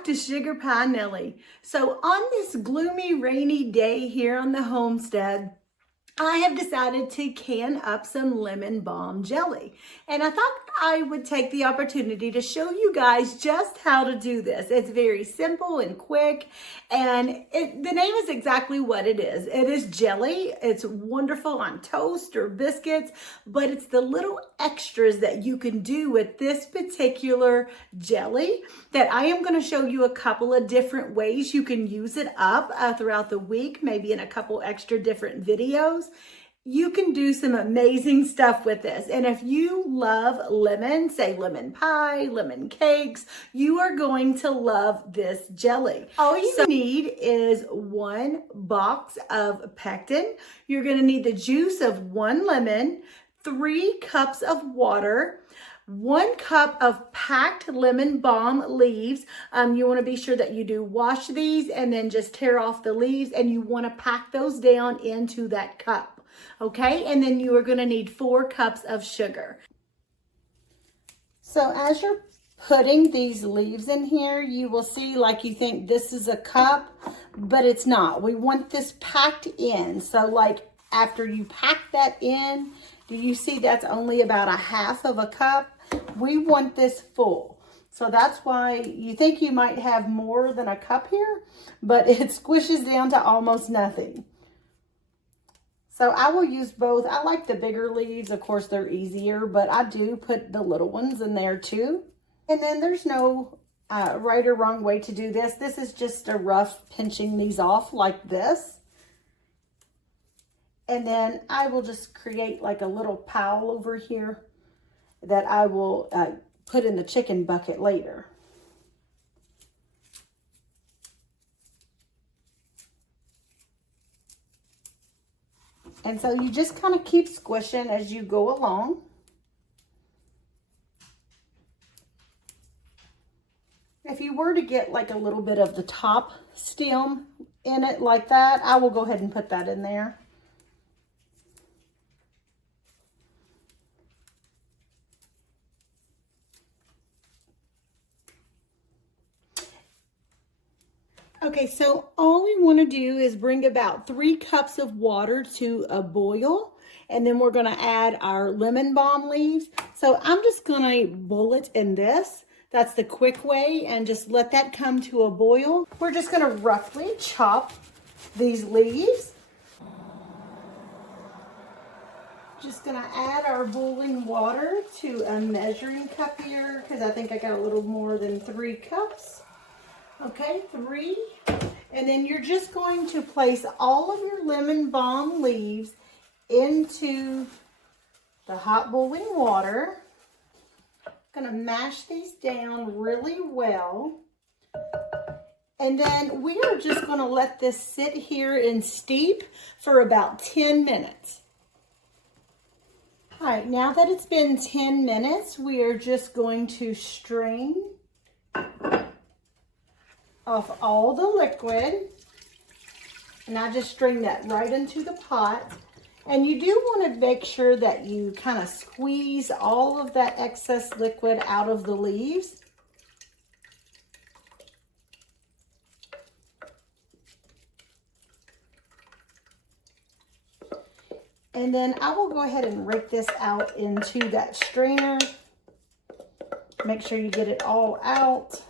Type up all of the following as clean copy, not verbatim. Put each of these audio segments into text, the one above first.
back to Sugar Pie Nellie. So on this gloomy, rainy day here on the homestead, I have decided to can up some lemon balm jelly. And I thought I would take the opportunity to show you guys just how to do this. It's very simple and quick, and the name is exactly what it is. It is jelly. It's wonderful on toast or biscuits, but it's the little extras that you can do with this particular jelly that I am going to show you a couple of different ways you can use it up throughout the week, maybe in a couple extra different videos. You can do some amazing stuff with this. And if you love lemon, say lemon pie, lemon cakes, you are going to love this jelly. All you need is 1 box of pectin. You're going to need the juice of 1 lemon, 3 cups of water, 1 cup of packed lemon balm leaves. You want to be sure that you do wash these and then just tear off the leaves, and you want to pack those down into that cup. Okay, and then you are going to need 4 cups of sugar. So as you're putting these leaves in here, you will see like you think this is a cup, but it's not. We want this packed in. So like after you pack that in, do you see that's only about a half of a cup? We want this full. So that's why you think you might have more than a cup here, but it squishes down to almost nothing. So I will use both. I like the bigger leaves. Of course, they're easier, but I do put the little ones in there too. And then there's no right or wrong way to do this. This is just a rough pinching these off like this. And then I will just create like a little pile over here that I will put in the chicken bucket later. And so you just kind of keep squishing as you go along. If you were to get like a little bit of the top stem in it like that, I will go ahead and put that in there. Okay, so all we want to do is bring about 3 cups of water to a boil, and then we're going to add our lemon balm leaves. So I'm just going to boil it in this. That's the quick way, and just let that come to a boil. We're just going to roughly chop these leaves. Just going to add our boiling water to a measuring cup here, because I think I got a little more than 3 cups. Okay, 3. And then you're just going to place all of your lemon balm leaves into the hot boiling water. Going to mash these down really well. And then we are just going to let this sit here and steep for about 10 minutes. All right, now that it's been 10 minutes, we are just going to strain off all the liquid, and I just strain that right into the pot. And you do want to make sure that you kind of squeeze all of that excess liquid out of the leaves. And then I will go ahead and rake this out into that strainer. Make sure you get it all out.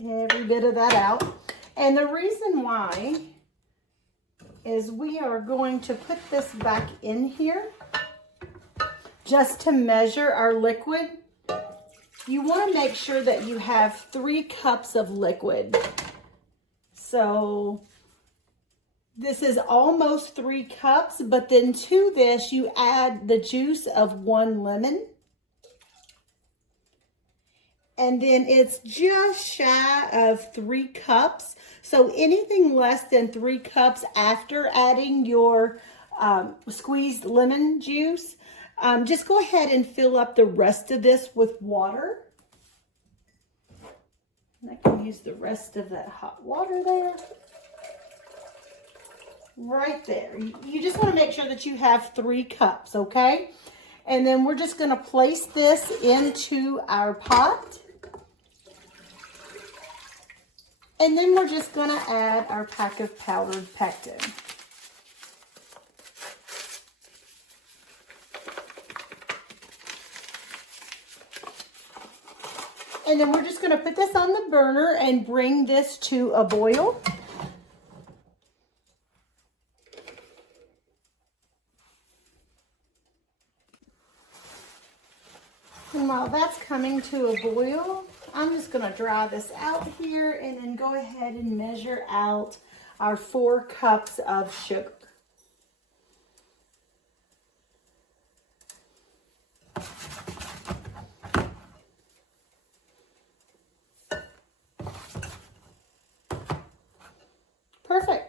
Every bit of that out. And the reason why is we are going to put this back in here just to measure our liquid. You want to make sure that you have 3 cups of liquid. So this is almost 3 cups, but then to this you add the juice of 1 lemon. And then it's just shy of 3 cups. So anything less than 3 cups after adding your squeezed lemon juice, just go ahead and fill up the rest of this with water. And I can use the rest of that hot water there. Right there. You just want to make sure that you have 3 cups, okay? And then we're just going to place this into our pot. And then we're just going to add our pack of powdered pectin. And then we're just going to put this on the burner and bring this to a boil. And while that's coming to a boil, I'm just going to dry this out here and then go ahead and measure out our 4 cups of sugar. Perfect.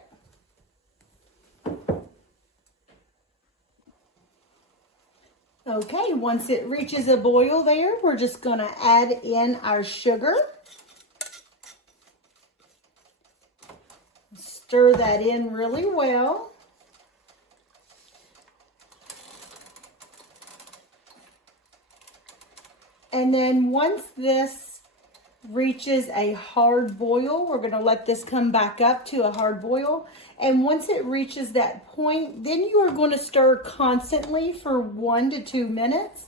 Okay, once it reaches a boil there, we're just going to add in our sugar. Stir that in really well. And then once this reaches a hard boil, we're going to let this come back up to a hard boil. And once it reaches that point, then you are going to stir constantly for 1 to 2 minutes.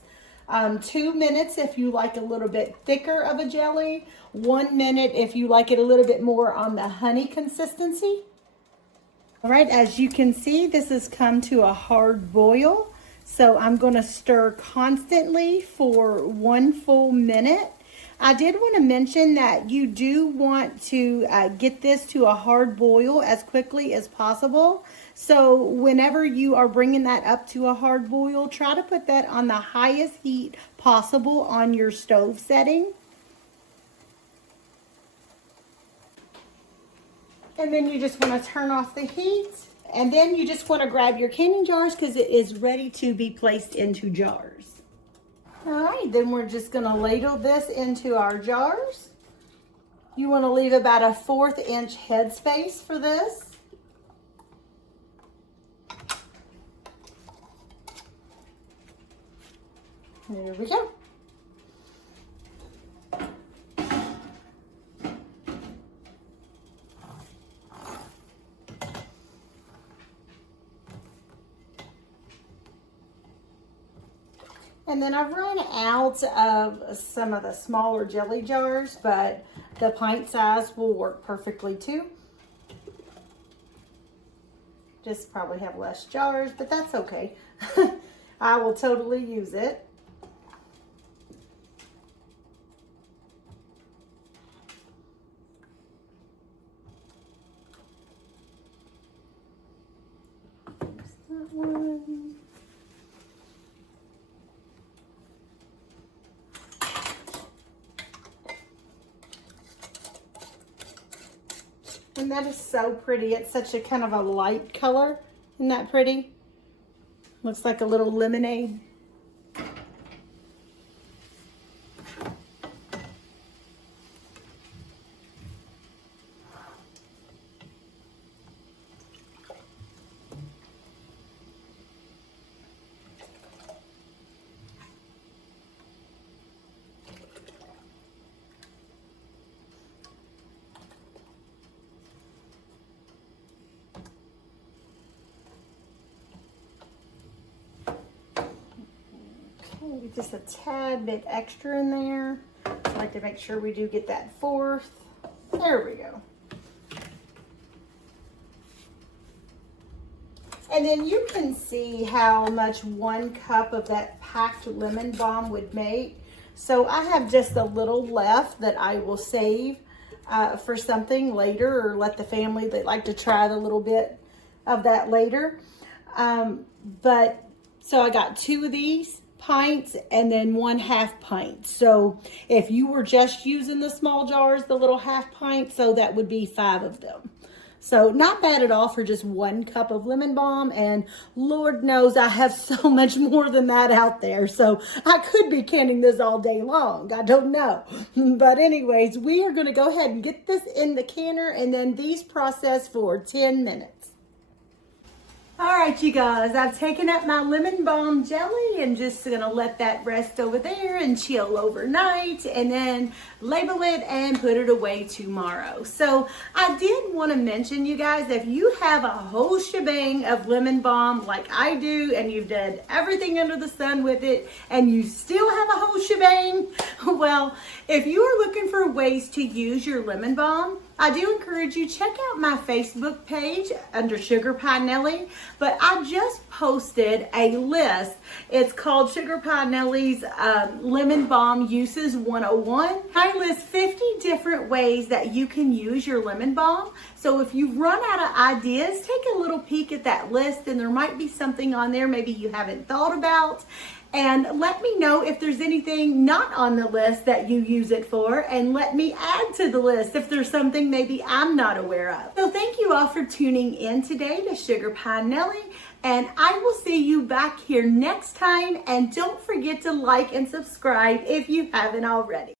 2 minutes if you like a little bit thicker of a jelly. 1 minute if you like it a little bit more on the honey consistency. All right, as you can see, this has come to a hard boil. So I'm going to stir constantly for 1 full minute. I did want to mention that you do want to get this to a hard boil as quickly as possible. So whenever you are bringing that up to a hard boil, try to put that on the highest heat possible on your stove setting. And then you just want to turn off the heat. And then you just want to grab your canning jars because it is ready to be placed into jars. All right, then we're just going to ladle this into our jars. You want to leave about a 1/4 inch headspace for this. There we go. And then I've run out of some of the smaller jelly jars, but the pint size will work perfectly too. Just probably have less jars, but that's okay. I will totally use it. There's that one. And that is so pretty. It's such a kind of a light color. Isn't that pretty? Looks like a little lemonade. Just a tad bit extra in there. I like to make sure we do get that 1/4. There we go. And then you can see how much 1 cup of that packed lemon balm would make. So I have just a little left that I will save for something later, or let the family that like to try the little bit of that later. So I got 2 of these pints and then 1/2 pint. So if you were just using the small jars, the little 1/2 pint, so that would be 5 of them. So not bad at all for just 1 cup of lemon balm. And Lord knows I have so much more than that out there. So I could be canning this all day long. I don't know. But anyways, we are going to go ahead and get this in the canner, and then these process for 10 minutes. All right, you guys, I've taken up my lemon balm jelly and just gonna let that rest over there and chill overnight and then label it and put it away tomorrow. So I did want to mention, you guys, if you have a whole shebang of lemon balm like I do and you've done everything under the sun with it and you still have a whole shebang, well, if you are looking for ways to use your lemon balm, I do encourage you, check out my Facebook page under Sugar Pie Nellie, but I just posted a list. It's called Sugar Pie Nellie's Lemon Balm Uses 101. I list 50 different ways that you can use your lemon balm. So if you run out of ideas, take a little peek at that list and there might be something on there maybe you haven't thought about. And let me know if there's anything not on the list that you use it for, and let me add to the list if there's something maybe I'm not aware of. So thank you all for tuning in today to Sugar Pie Nellie, and I will see you back here next time. And don't forget to like and subscribe if you haven't already.